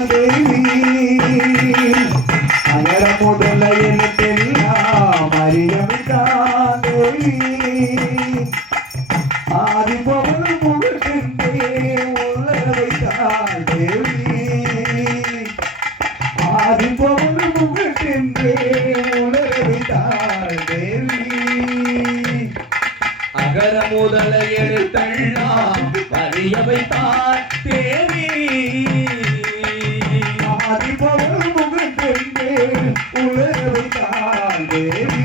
தேவி அகர முதல அறிய வைத்தார் தேவி தேவி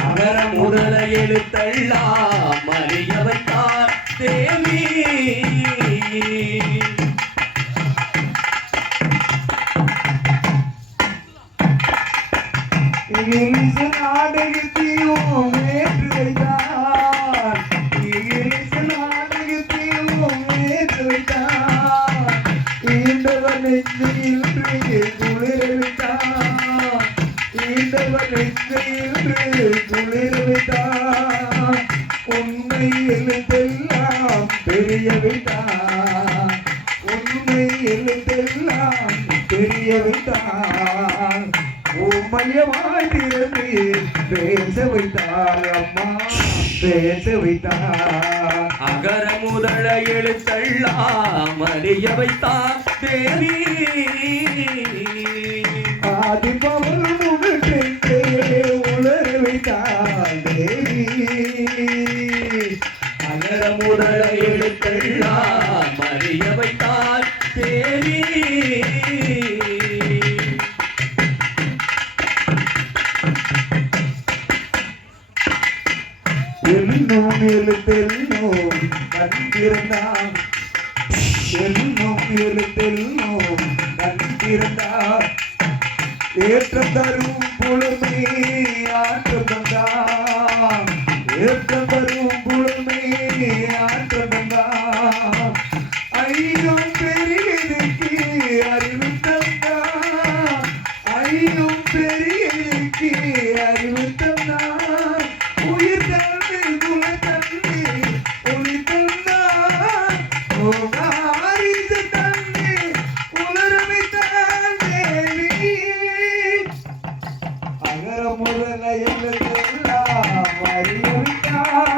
அகர முதல எழுத்தெல்லாம் அறிய வைத்தார் தேவி நாடகத்தையும் வைத்தார் நாடகத்தையும் ஏற்று வைத்தார் வைத்தார் ஈண்டவன் நெஞ்சில் குளிர உண்மை எழுத்தெல்லாம் தெரிய வைத்தார் உண்மை எழுத்தெல்லாம் தெரிய வைத்தார் உண்மையமாய் பேச வைத்தார் அம்மா பேச வைத்தார் அகர முதல எழுத்தெல்லாம் அறிய வைத்தார் தேவி. தேவி அகர முதல எழுத்தெல்லாம் அறிய வைத்தார் தேவி என்னும் எழுத்தெல்லும் கண்டிருந்தான் என்னும் எழுத்தெல்லும் கண்டிருந்தார் ஏற்றம் தரும் புழுமை ஆற்றம் தந்தான் ஏற்றம் தரும் புழுமை ஆற்றம் தந்தான் ஐயம் பெரியதுக்கு அறிவு தந்தான் ஐயம் பெரிய முரண முரண எழுதெல்லாம் அறிவிட்டார்